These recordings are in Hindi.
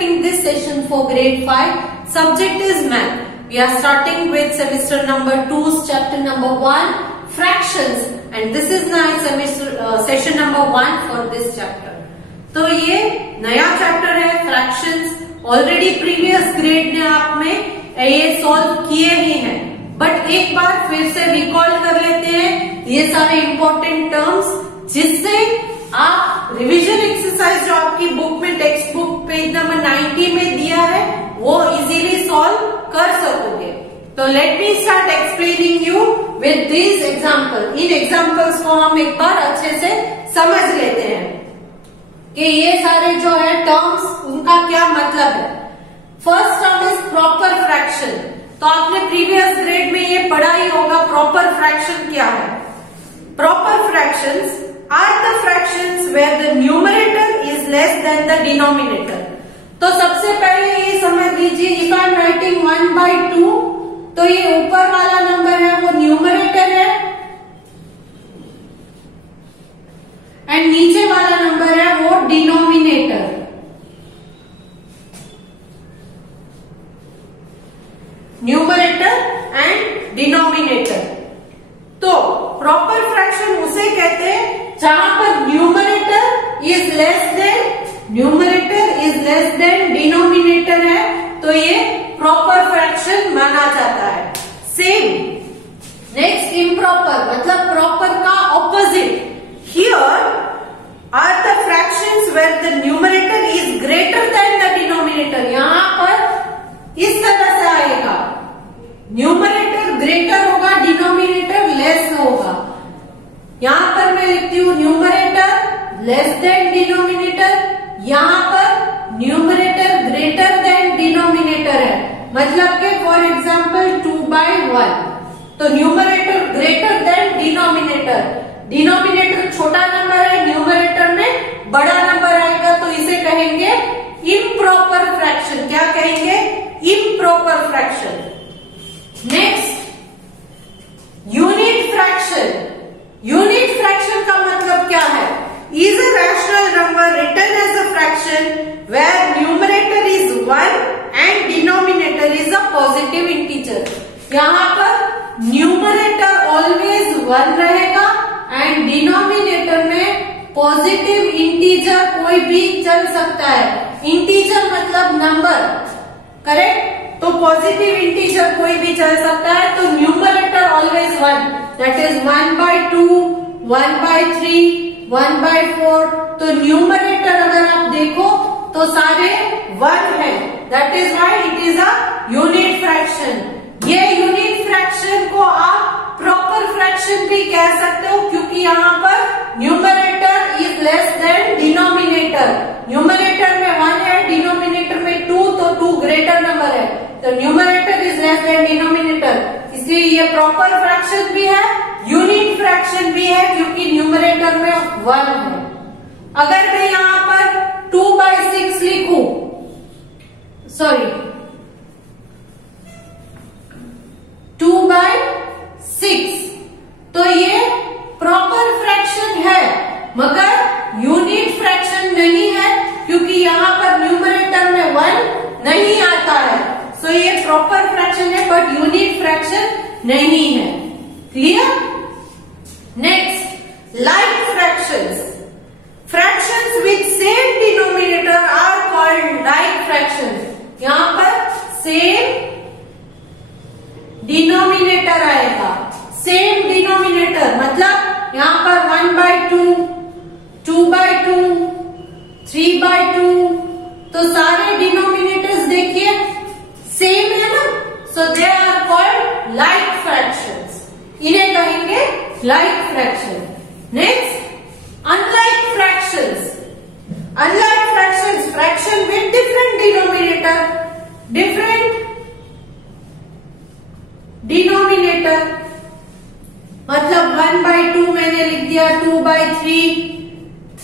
conducting this session for grade 5. Subject is math. We are starting with semester number 2's chapter number 1, fractions, and this is now session number 1 for this chapter. तो ये नया चैप्टर है फ्रैक्शंस. ऑलरेडी प्रीवियस ग्रेड ने आप में ये सॉल्व किए ही हैं, बट एक बार फिर से रिकॉल कर लेते हैं ये सारे इंपॉर्टेंट टर्म्स, जिससे आप रिवीजन एक्सरसाइज जो आपकी बुक में टेक्स्ट बुक पेज नंबर 90 में दिया है वो इजीली सॉल्व कर सकोगे. तो let me start explaining you with this example. In examples को हम एक बार अच्छे से समझ लेते हैं कि ये सारे जो है टर्म्स उनका क्या मतलब है. First term is proper fraction. तो आपने प्रीवियस ग्रेड में ये पढ़ा ही होगा प्रॉपर फ्रैक्शन क्या है. Proper fractions are the fractions where the numerator is less than the denominator. तो सबसे पहले ये समझ लीजिए, इफ आई एम राइटिंग 1/2, तो ये ऊपर वाला नंबर है वो न्यूमरेटर है एंड नीचे वाला नंबर है वो डिनोमिनेटर. Numerator and denominator. तो प्रॉपर फ्रैक्शन उसे कहते हैं जहां पर numerator is less than denominator है, तो ये प्रॉपर फ्रैक्शन माना जाता है. सेम नेक्स्ट इम्प्रॉपर, मतलब प्रॉपर का opposite. Here are the fractions where the numerator is greater than the denominator. यहाँ पर इस तरह से आएगा, न्यूमरेटर ग्रेटर होगा, डिनोमिनेटर लेस होगा. यहाँ पर मैं लिखती हूँ न्यूमरेटर लेस देन डिनोमिनेटर, यहाँ पर न्यूमरेटर ग्रेटर देन डिनोमिनेटर है. मतलब कि फॉर एग्जाम्पल 2/1, तो numerator greater than denominator. Denominator छोटा नंबर है, न्यूमरेटर में बड़ा नंबर आएगा, तो इसे कहेंगे इम्प्रॉपर फ्रैक्शन. क्या कहेंगे? Improper fraction. Next unit fraction. Unit fraction का मतलब क्या है? Is a rational number written as a fraction where numerator is 1 and denominator is a positive integer. यहाँ पर न्यूमरेटर ऑलवेज 1 रहेगा एंड डिनोमिनेटर में पॉजिटिव इंटीजर कोई भी चल सकता है. इंटीजर मतलब नंबर, करेक्ट? तो पॉजिटिव इंटीजर कोई भी चल सकता है. तो न्यूमरेटर ऑलवेज 1, दैट इज 1/2, 1/3, 1/4. तो न्यूमरेटर अगर आप देखो तो सारे 1 है, that is why it is a unit fraction. ये यूनिट फ्रैक्शन को आप प्रॉपर फ्रैक्शन भी कह सकते हो, क्योंकि यहाँ पर numerator is less than denominator. Numerator में 1 है, डिनोमिनेटर में 2, तो 2 ग्रेटर नंबर है. तो numerator is less than denominator, इसलिए ये प्रॉपर फ्रैक्शन भी है, यूनिट फ्रैक्शन भी है, क्योंकि न्यूमरेटर में 1 है. अगर मैं यहाँ पर 2/6 लिखूं, सॉरी 2/6, तो ये प्रॉपर फ्रैक्शन है मगर यूनिट फ्रैक्शन नहीं है, क्योंकि यहाँ पर न्यूमरेटर में 1 नहीं आता है. सो ये प्रॉपर फ्रैक्शन है बट यूनिट फ्रैक्शन नहीं है. Clear? Next like fractions. Fractions with same denominator are called like fractions. यहाँ पर सेम डिनोमिनेटर आएगा. सेम डिनोमिनेटर मतलब यहाँ पर 1/2, 2/2, 3/2, तो सारे डिनोमिनेटर्स देखिए सेम है ना. So they are called like fractions. इन्हें कहेंगे like fraction. Next unlike fractions. Unlike fractions, fraction with different denominator. Different denominator मतलब 1/2 मैंने लिख दिया, 2/3,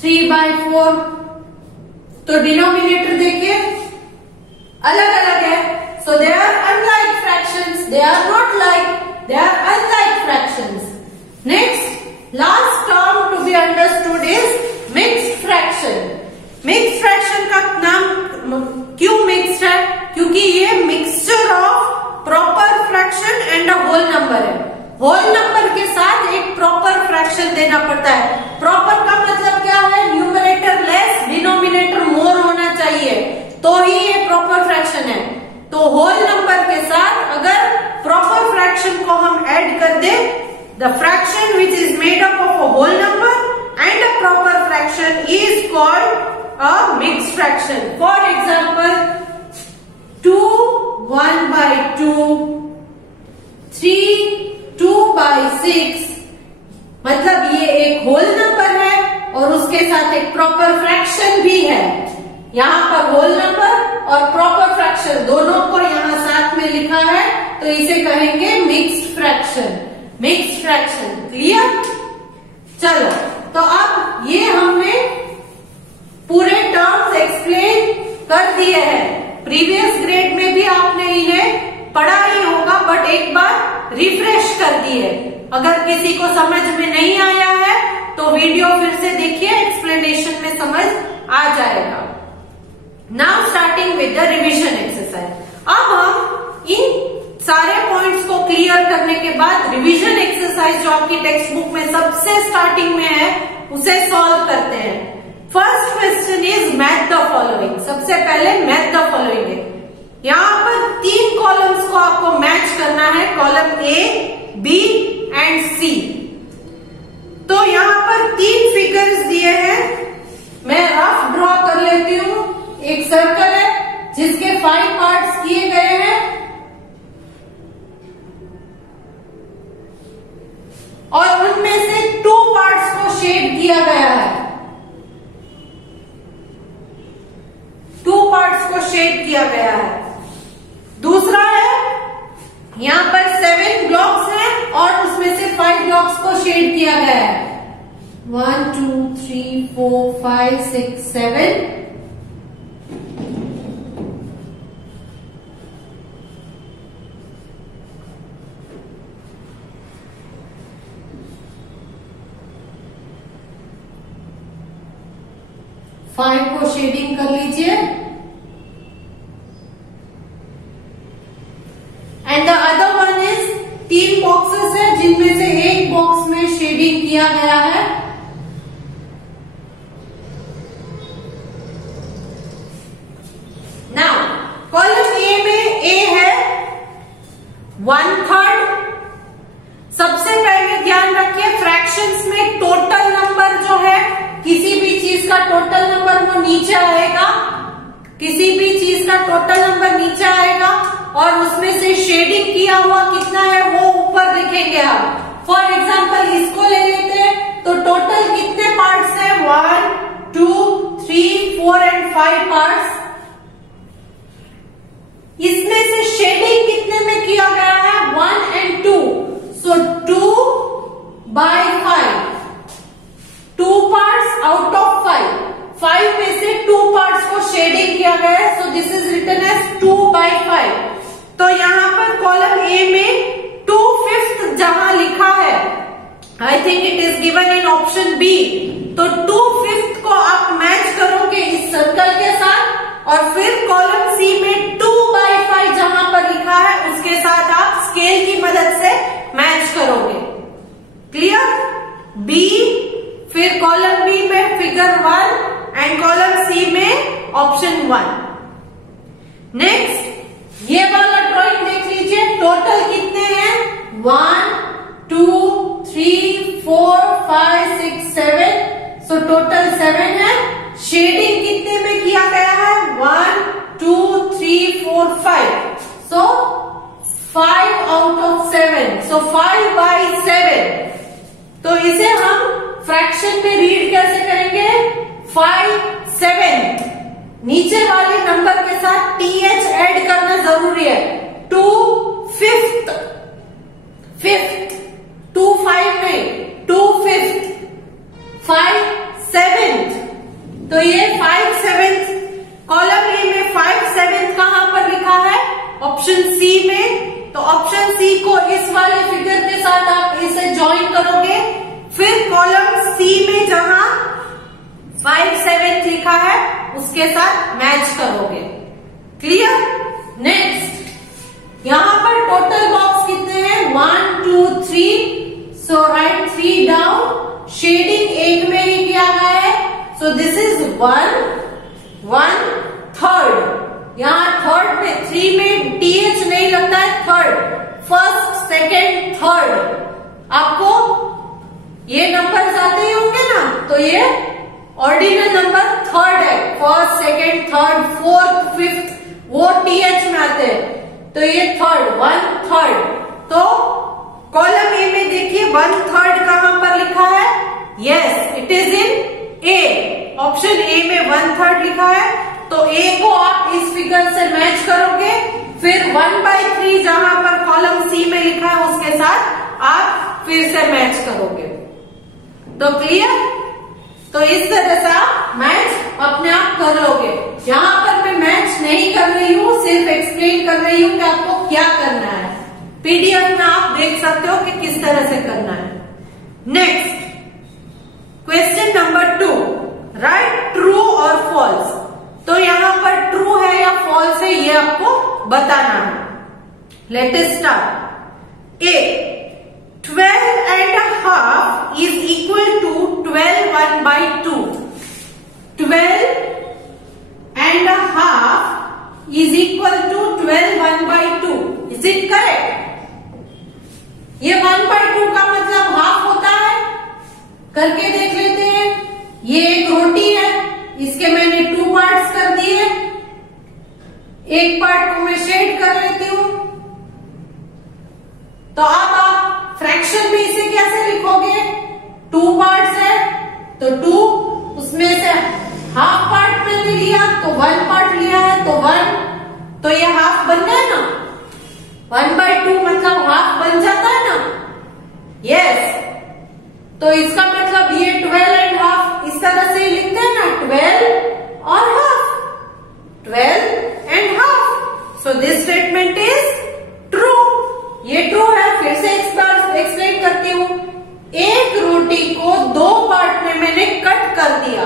3/4. तो डिनोमिनेटर देखिए अलग अलग है. So they are unlike fractions. They are not like, they are unlike fractions. Next last term to be understood is mixed fraction. Mixed fraction का नाम क्यों क्योंकि ये mixture of proper fraction and a whole number है। होल नंबर के साथ एक प्रॉपर फ्रैक्शन देना पड़ता है। प्रॉपर का मतलब क्या है? न्यूमरेटर लेस डिनोमिनेटर मोर होना चाहिए, तो ही ये प्रॉपर फ्रैक्शन है। तो होल नंबर के साथ अगर प्रॉपर फ्रैक्शन को हम ऐड कर दे, the fraction which is made up of a whole number and a proper fraction is called a mixed fraction. For example 2 1/2, 3 2/6, मतलब ये एक होल नंबर है और उसके साथ एक प्रॉपर फ्रैक्शन भी है। यहाँ पर होल नंबर और प्रॉपर फ्रैक्शन दोनों को यहाँ साथ में लिखा है, तो इसे कहेंगे mixed fraction. Mixed fraction clear? चलो, तो अब ये हमने पूरे टर्म्स एक्सप्लेन कर दिए हैं। प्रीवियस ग्रेड में भी आपने इन्हें पढ़ा ही होगा, बट एक बार रिफ्रेश कर दिए। अगर किसी को समझ में नहीं आया है तो वीडियो फिर से देखिए, एक्सप्लेनेशन में समझ आ जाएगा। Now starting with the revision exercise. अब हम इन सारे पॉइंट्स को क्लियर करने के बाद रिवीजन एक्सरसाइज जो आपकी टेक्स्ट बुक में सबसे स्टार्टिंग में है उसे सॉल्व करते हैं। First question is math the following. सबसे पहले मैथ द फॉलोइंग है। यहाँ पर 3 कॉलम्स को आपको मैच करना है, कॉलम ए, बी एंड सी। तो यहाँ पर 3 फिगर्स दिए हैं, मैं रफ ड्रॉ कर लेती हूँ। एक सर्कल है जिसके 5 पार्ट्स किए गए हैं और उनमें से 2 पार्ट्स को शेड किया गया है। 2 पार्ट्स को शेड किया गया है। दूसरा है, यहाँ पर 7 ब्लॉक्स हैं और उसमें से 5 ब्लॉक्स को शेड किया गया है। 1 2 3 4 5 6 7। फाइव को शेडिंग कर लीजिए and the other one is 3 boxes है जिनमें से एक बॉक्स में शेडिंग किया गया है। नाउ कॉलम ए में ए है 1/3। सबसे पहले ध्यान रखिए, फ्रैक्शंस में टोटल नंबर जो है, किसी भी चीज का टोटल नंबर वो नीचे आएगा, किसी भी चीज का टोटल नंबर नीचे आएगा और उसमें से शेडिंग किया हुआ कितना है वो ऊपर लिखेंगे हम। फॉर एग्जाम्पल इसको ले लेते हैं, तो टोटल कितने पार्ट्स हैं? 1 2 3 4 एंड 5 पार्ट्स। इसमें से शेडिंग कितने में किया गया है? 1 and 2, so 2/5, 2 parts out of 5। 5 में से 2 पार्ट्स को शेडिंग किया गया है, so this is written as 2/5। तो यहाँ पर कॉलम ए में 2/5 जहां लिखा है, I think it is given in option B, तो 2/5 को आप मैच करोगे इस सर्कल के साथ और फिर कॉलम सी में 2/5 जहां पर लिखा है उसके साथ आप स्केल की मदद से मैच करोगे। क्लियर? बी, फिर कॉलम बी में फिगर 1 एंड कॉलम सी में ऑप्शन 1। नेक्स्ट ये वाला ड्राइंग देख लीजिए, टोटल कितने हैं? 1 2 3 4 5 6 7, सो टोटल 7 है। शेडिंग कितने में किया गया है? 1 2 3 4 5, सो 5 आउट ऑफ 7, सो 5/7। तो इसे हम फ्रैक्शन में रीड कैसे करेंगे? 5/7। नीचे वाले नंबर के साथ TH ऐड करना जरूरी है। 2/5, 2/5 नहीं, 2/5, 5/7। तो ये 5/7, कॉलम ए में 5/7 कहां पर लिखा है? ऑप्शन सी में। तो ऑप्शन सी को इस वाले फिगर के साथ आप इसे ज्वाइन करोगे, फिर कॉलम सी में जहां 5/7 लिखा है उसके साथ मैच करोगे। क्लियर? नेक्स्ट यहां पर टोटल बॉक्स कितने हैं? 1 2 3, सो राइट 3 डाउन। शेडिंग एक में ही किया गया है, सो दिस इज 1 थर्ड। यहां थर्ड में 3 में TH नहीं लगता है, थर्ड, फर्स्ट सेकेंड थर्ड। आपको ये नंबर आते ही होंगे ना, तो ये ऑर्डिनल नंबर थर्ड है। First second third fourth fifth वो TH में आते हैं, तो ये थर्ड, 1 थर्ड। तो कॉलम ए में देखिए 1 थर्ड कहां पर लिखा है? Yes, it is in A. Option A में 1 थर्ड लिखा है, तो ए को आप इस फिगर से मैच करोगे, फिर 1/3 जहां पर कॉलम सी में लिखा है उसके साथ आप फिर से मैच करोगे। तो क्लियर? तो इस तरह से आप मैच अपने आप कर लोगे। यहां पर मैं मैच नहीं कर रही हूं, सिर्फ एक्सप्लेन कर रही हूं कि आपको क्या करना है। पीडीएफ में आप देख सकते हो कि किस तरह से करना है। Next question number 2, right true और फॉल्स। तो यहां पर ट्रू है या फॉल्स है ये आपको बताना है। Let us start. A 12.5 is equal to 12 1/2. 12.5 is equal to 12 1/2. Is it correct? ये 1/2 का मतलब हाफ होता है। करके देख लेते हैं। ये एक रोटी है, इसके मैंने 2 पार्ट्स कर दिए। एक पार्ट को मैं शेड कर लेती हूं। तो अब आप फ्रैक्शन में इसे कैसे लिखोगे? 2 पार्ट्स है, तो 2 उसमें से हाफ पार्ट मैंने लिया, तो 1 पार्ट लिया है, तो 1, तो ये हाफ बन गया ना। 1/2 मतलब हाफ बन जाता है ना। यस, तो इसका मतलब ये 12 एंड हाफ इस तरह से लिखते हैं ना, 12 और half, 12 and half. So this statement is true. ये ट्रू है। फिर से एक्सप्लेन करती हूं। एक रोटी को 2 पार्ट में मैंने कट कर दिया,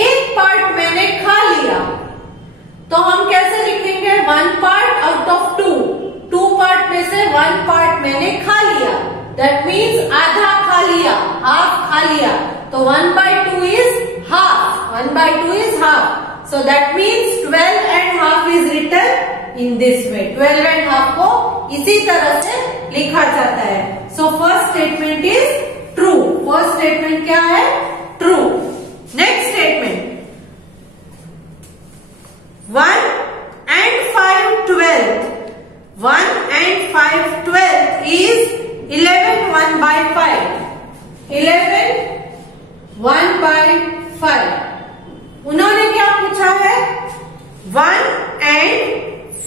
एक पार्ट मैंने खा लिया, तो हम कैसे लिखेंगे? 1 पार्ट आउट ऑफ 2। 2 पार्ट में से 1 पार्ट मैंने खा लिया, दैट मीन्स आधा खा लिया, हाफ खा लिया, तो 1/2 is half. 1/2 is half. So that means 12 and half is written in this way. 12 and half को इसी तरह से लिखा जाता है। So first statement is true. First statement क्या है? True. Next statement. 1 and 5 12th. 1 and 5 12th is 11 1/5. 11 1/5. उन्होंने क्या पूछा है? 1 and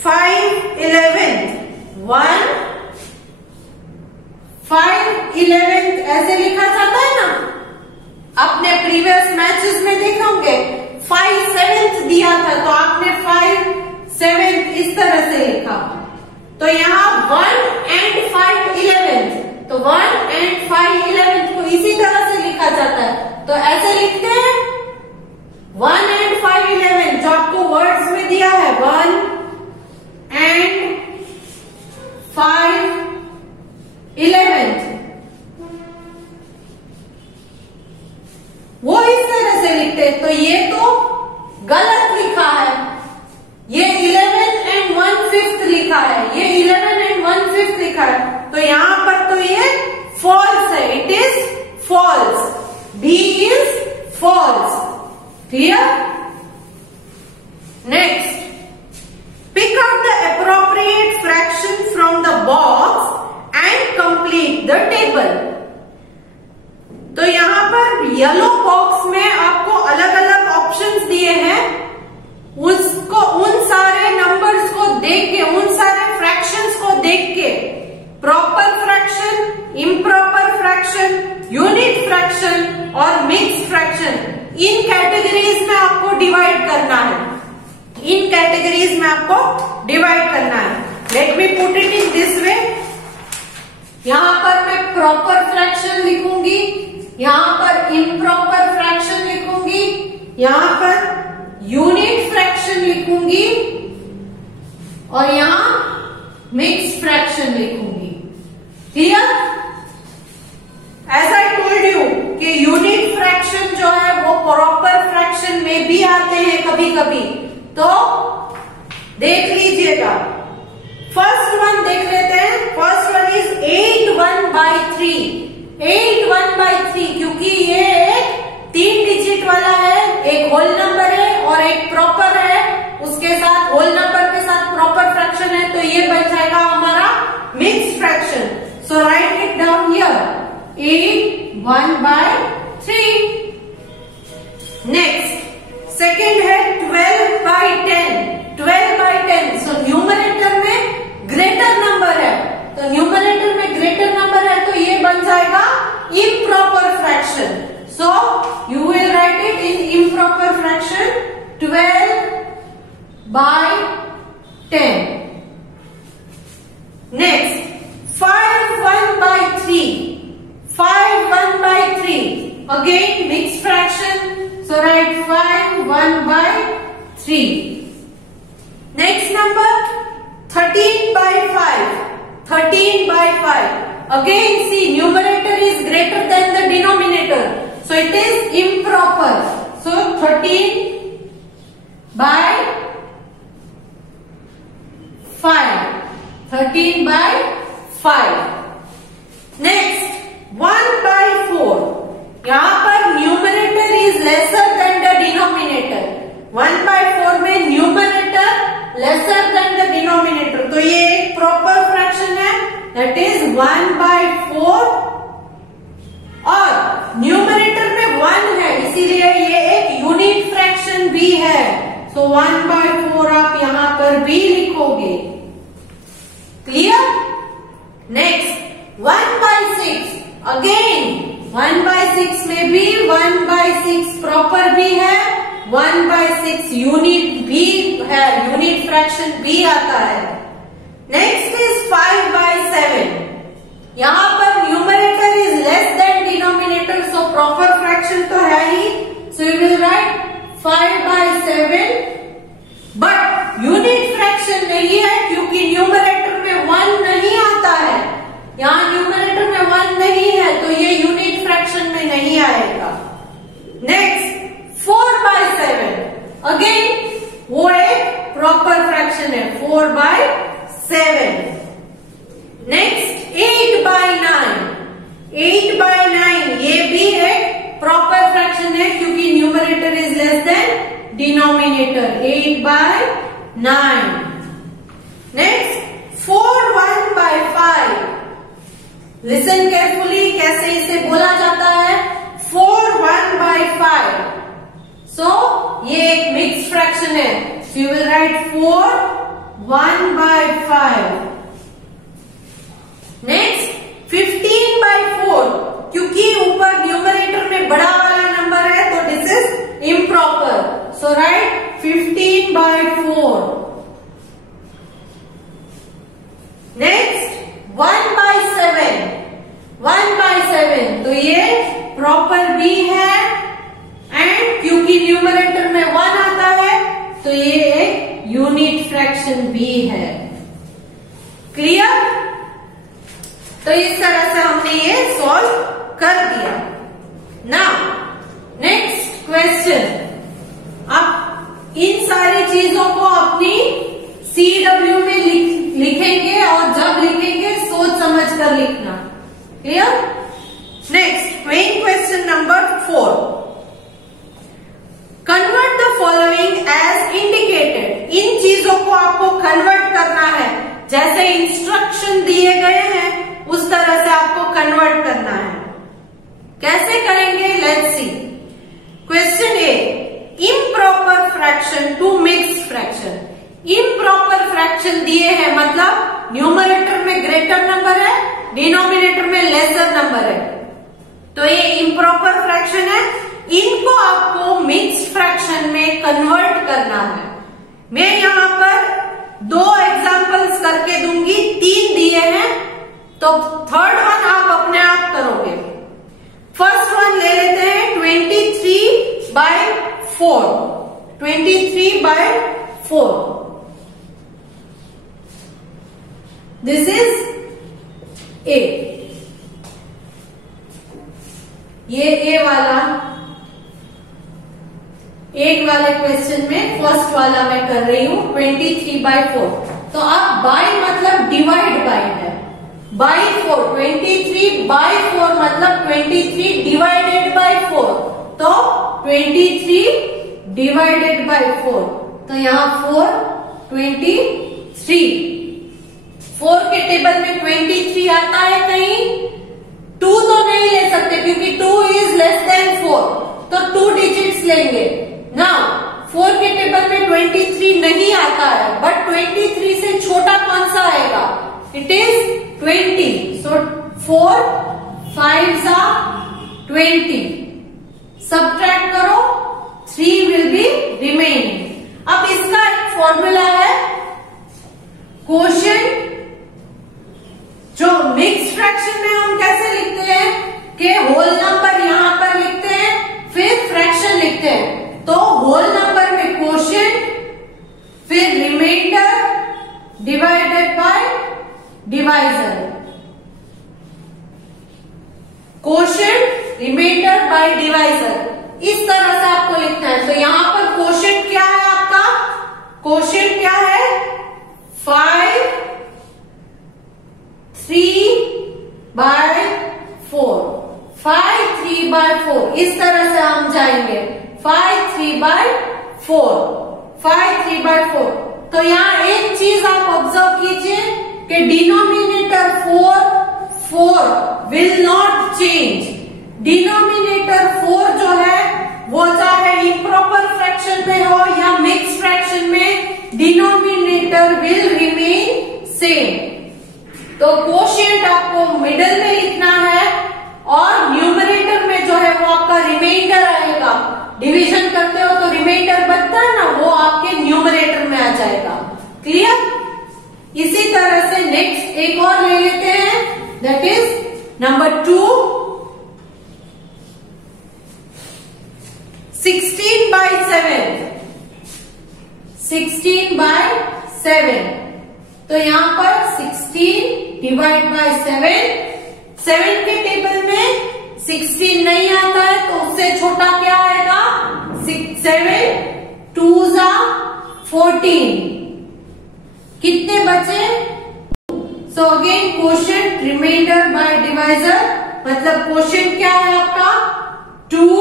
5 11th. 1 5 11th ऐसे लिखा जाता है ना। आपने प्रीवियस मैचेस में देखे होंगे 5 7th दिया था, तो आपने 5 7th इस तरह से लिखा। तो यहाँ 1 and 5 11th, तो 1 and 5 11th को इसी तरह से लिखा जाता है। तो ऐसे लिखते हैं 1 and 5 11 जो आपको वर्ड्स में दिया है, 1 and 5 11 वो इस तरह से लिखते हैं। तो ये तो गलत लिखा है, ये 11 and 1/5 लिखा है, ये 11 and 1/5 लिखा है, तो यहां पर तो ये फॉल्स है। It is false. D is false. Clear? Next, pick out the appropriate fraction from the box and complete the table. तो यहाँ पर येलो बॉक्स में आपको अलग अलग ऑप्शंस दिए हैं। उसको उन सारे नंबर्स को देख के, उन सारे फ्रैक्शंस को देख के proper fraction, improper fraction, unit fraction और मिक्स फ्रैक्शन, इन कैटेगरीज में आपको डिवाइड करना है। इन कैटेगरीज में आपको डिवाइड करना है। Let me put it in this way. यहां पर मैं प्रॉपर फ्रैक्शन लिखूंगी, यहां पर इम्प्रॉपर फ्रैक्शन लिखूंगी, यहां पर यूनिट फ्रैक्शन लिखूंगी, और यहां मिक्स फ्रैक्शन लिखूंगी। Clear? As I told you कि यूनिट फ्रैक्शन जो है वो प्रॉपर फ्रैक्शन में भी आते हैं कभी कभी, तो देख लीजिएगा। फर्स्ट वन देख लेते हैं। First one is 8/3। 8/3 क्योंकि ये एक 3 डिजिट वाला है, एक होल नंबर है और एक प्रॉपर है, उसके साथ होल नंबर के साथ प्रॉपर फ्रैक्शन है, तो ये बन जाएगा हमारा mix fraction. So right it down here 8/1/3। Next second है 12/10। 12/10 सो न्यूमरेटर में ग्रेटर नंबर है, तो न्यूमरेटर में ग्रेटर नंबर है तो ये बन जाएगा improper fraction. So you will right it in improper fraction 12/10। Next 5/1/3। 5/1/3 again mixed fraction, so write 5/1/3. Next number 13/5. 13/5 again see numerator is greater than the denominator, so it is improper. So 13/5. 13/5. Next 1/4. यहां पर numerator is lesser than the denominator. 1/4 में numerator lesser than the denominator, तो ये एक प्रॉपर फ्रैक्शन है, दैट इज 1/4 और न्यूमरेटर में 1 है, इसीलिए ये एक यूनिट फ्रैक्शन भी है। सो 1/4 आप यहां पर भी लिखोगे। क्लियर? नेक्स्ट 1/6 अगेन 1/6 में भी 1/6 प्रॉपर भी है, 1/6 यूनिट भी है, यूनिट फ्रैक्शन भी आता है। Next is 5/7। यहां पर numerator is less than denominator, so proper fraction तो है ही, so you will write 5/7, but unit fraction नहीं है क्योंकि न्यूमरेटर में 1 नहीं आता है। यहां न्यूमरेटर में 1 नहीं है तो ये यूनिट फ्रैक्शन में नहीं आएगा। नेक्स्ट 4/7 अगेन वो एक प्रॉपर फ्रैक्शन है, 4/7। नेक्स्ट 8/9। 8/9 ये भी एक प्रॉपर फ्रैक्शन है क्योंकि numerator is less than denominator, 8/9। Next 4/1/5। Listen carefully कैसे इसे बोला जाता है, 4/1/5। सो ये एक मिक्स फ्रैक्शन है, सो यू विल राइट 4/1/5। नेक्स्ट 15/4 क्योंकि ऊपर न्यूमरेटर में बड़ा वाला नंबर है तो this is improper, so right 15/4। Next 1/7। 1/7 तो ये प्रॉपर भी है एंड क्योंकि न्यूमरेटर में 1 आता है तो ये एक यूनिट फ्रैक्शन भी है। क्लियर? तो इस तरह से हमने ये सॉल्व कर दिया। नाउ नेक्स्ट क्वेश्चन, अब इन सारी चीजों को अपनी CW में लिखेंगे और जब लिखेंगे सोच समझ कर लिखना। Clear? Next main question number 4। Convert the following as indicated. इन चीजों को आपको कन्वर्ट करना है, जैसे इंस्ट्रक्शन दिए गए हैं उस तरह से आपको कन्वर्ट करना है। कैसे करेंगे? Let's see. Question A, improper fraction to mixed fraction. Improper fraction दिए हैं, मतलब न्यूमरेटर में ग्रेटर नंबर है, डिनोमिनेटर में लेसर नंबर है, तो ये इम्प्रॉपर फ्रैक्शन है। इनको आपको मिक्स्ड फ्रैक्शन में कन्वर्ट करना है। मैं यहां पर 2 एग्जांपल्स करके दूंगी, 3 दिए हैं, तो थर्ड वन आप अपने आप करोगे। फर्स्ट वन ले लेते हैं 23/4। 23/4 दिस इज ए, ये ए वाला, एक वाले क्वेश्चन में फर्स्ट वाला मैं कर रही हूं 23/4। तो अब बाय मतलब डिवाइड बाय है, बाय 4, 23/4 मतलब 23 डिवाइडेड बाय 4, तो 23 डिवाइडेड बाय 4, तो यहाँ 4 23, 4 के टेबल में 23 आता है कहीं? 2 तो नहीं ले सकते क्योंकि 2 इज लेस देन 4, तो 2 डिजिट्स लेंगे ना। 4 के टेबल में 23 नहीं आता है, बट 23 से छोटा कौन सा आएगा? It is 20, so 4 5s are 20, subtract करो, 3 विल बी रिमेनिंग। अब इसका एक फॉर्मूला है, क्वोशिएंट जो मिक्स फ्रैक्शन में हम कैसे लिखते हैं कि होल नंबर यहां पर लिखते हैं, फिर फ्रैक्शन लिखते हैं। तो होल नंबर में क्वोशिएंट, फिर remainder divided by divisor, quotient remainder by divisor, इस तरह से आपको लिखना है। तो यहां पर क्वोशिएंट क्या है आपका? क्वोशिएंट क्या है? 5 3/4, 5 3/4, इस तरह से हम जाएंगे 5 3/4, 5 3/4। तो यहाँ एक चीज आप ऑब्जर्व कीजिए कि denominator 4 will not change. Denominator 4 जो है वो चाहे इम्प्रॉपर फ्रैक्शन में हो या मिक्स फ्रैक्शन में, डिनोमिनेटर विल रिमेन सेम। तो क्वोशिएंट आपको मिडल में लिखना है और न्यूमरेटर में जो है वो आपका रिमाइंडर आएगा। डिवीजन करते हो तो रिमाइंडर बचता है ना, वो आपके न्यूमरेटर में आ जाएगा। क्लियर? इसी तरह से नेक्स्ट एक और ले लेते हैं, दैट इज नंबर 2, 16/7, 16/7। तो यहां पर 16 डिवाइड बाय 7 के टेबल में 16 नहीं आता है, तो उससे छोटा क्या आएगा? 7 2s are 14, कितने बचे? So again quotient remainder by divisor, मतलब क्वोशिएंट क्या है आपका? 2,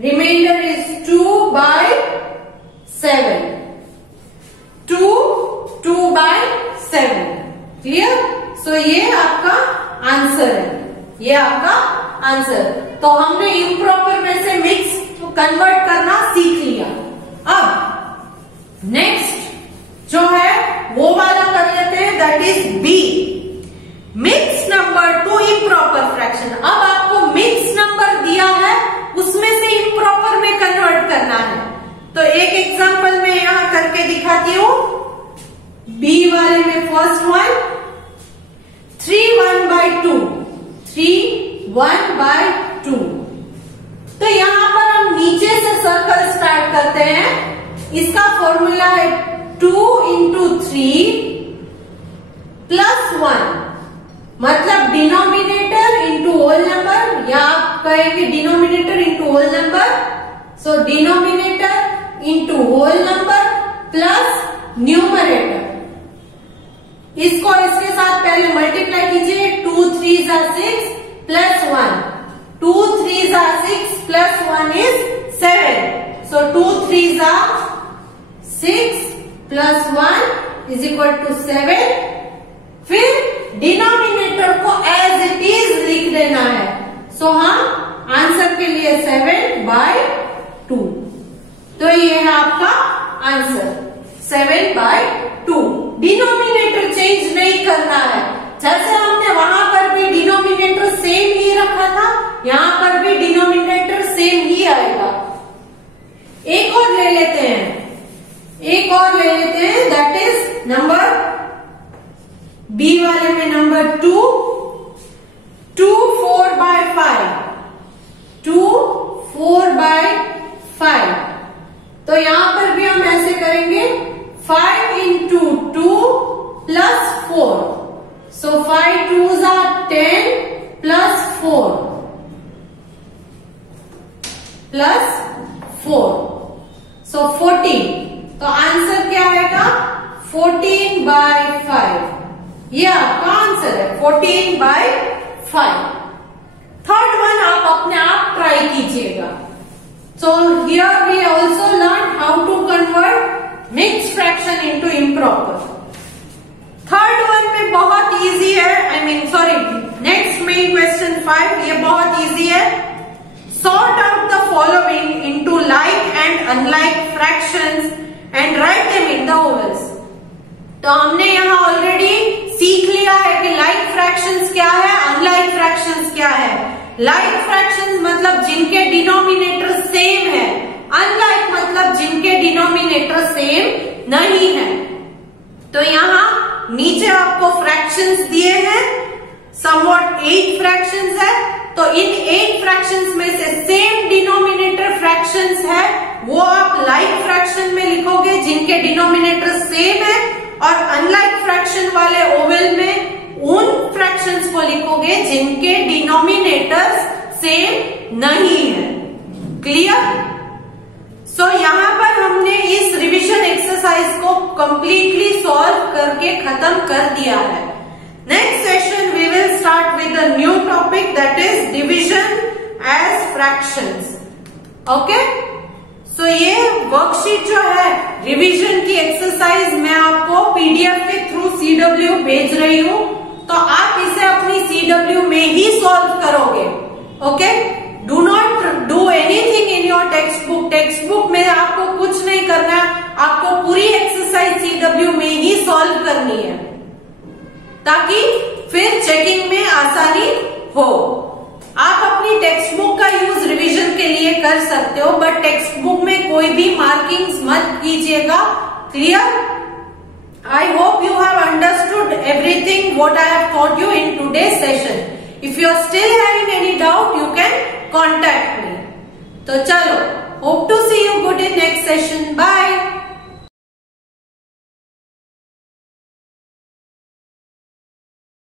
रिमाइंडर इज 2/7, 2/7। क्लियर? सो ये आपका आंसर है, ये आपका आंसर। तो हमने इम्प्रॉपर में से मिक्स कन्वर्ट करना सीख लिया। अब नेक्स्ट जो है वो वाला कर लेते हैं, that is B, mix number to improper fraction. अब आपको मिक्स नंबर दिया है, उसमें से इम्प्रॉपर में कन्वर्ट करना है। तो एक एग्जांपल मैं यहां करके दिखाती हूं। बी वाले में फर्स्ट वन 3/1/2, 3/1/2। तो यहां पर हम नीचे से सर्कल स्टार्ट करते हैं। इसका फॉर्मूला है 2 × 3 + 1, मतलब डिनोमिनेटर इंटू होल नंबर, या आप कहेंगे denominator into whole number. So denominator into whole number plus numerator. इसको इसके साथ पहले मल्टीप्लाई कीजिए, 2 3s are 6 + 1, 2 3s are 6 + 1 is 7. So 2 3s are 6 + 1 is equal to 7. फिर डिनोमिनेटर को एज इट इज लिख देना है। सो हम आंसर के लिए 7/2। तो ये है आपका आंसर 7/2। डिनोमिनेटर चेंज नहीं करना है, जैसे हमने वहां पर भी डिनोमिनेटर सेम ही रखा था, यहां पर भी डिनोमिनेटर सेम ही आएगा। एक और ले लेते हैं, दैट इज नंबर बी वाले में नंबर 2 4/5, 4/5। तो यहां पर भी हम ऐसे करेंगे 5 × 2 plus 4. So 5 2s are 10 plus 4 plus 4. So 14. तो आंसर क्या आएगा? 14/5. ये आपका आंसर है 14/5. थर्ड वन आप अपने आप ट्राई कीजिएगा. So here we also learned how to convert mixed fraction into improper. Third one में बहुत इजी है. नेक्स्ट मेन क्वेश्चन 5 ये बहुत इजी है. Sort out the following into like and unlike fractions and write them in the ovals. तो हमने यहाँ ऑलरेडी सीख लिया है कि like fractions क्या है, unlike fractions क्या है. Like fractions मतलब जिनके डिनोमिनेटर सेम है, unlike मतलब जिनके डिनोमिनेटर सेम नहीं है. तो यहाँ नीचे आपको फ्रैक्शंस दिए हैं, समवॉट 8 फ्रैक्शंस है. तो इन 8 फ्रैक्शंस में से सेम डिनोमिनेटर फ्रैक्शंस है वो आप लाइक फ्रैक्शन में लिखोगे जिनके डिनोमिनेटर सेम है, और अनलाइक फ्रैक्शन वाले ओवल में उन फ्रैक्शंस को लिखोगे जिनके डिनोमिनेटर्स सेम नहीं है. क्लियर? सो यहाँ पर हमने इस रिवीजन एक्सरसाइज को कंप्लीटली सॉल्व करके खत्म कर दिया है. Next session we will start with a new topic that is division as fractions. Okay, so ये वर्कशीट जो है रिवीजन की एक्सरसाइज मैं आपको पीडीएफ के थ्रू CW भेज रही हूँ, तो आप इसे अपनी CW में ही सॉल्व करोगे. Okay, do not do anything in your text book. Text book में आपको कुछ नहीं करना है, आपको पूरी एक्सरसाइज CW में ही सॉल्व करनी है ताकि फिर चेकिंग में आसानी हो. आप अपनी टेक्स्ट बुक का यूज रिवीजन के लिए कर सकते हो, बट टेक्स्ट बुक में कोई भी मार्किंग्स मत कीजिएगा. Clear? I hope you have understood everything what I have taught you in today's session. If you are still having any doubt, you can contact me. तो चलो, hope to see you good in next session. Bye.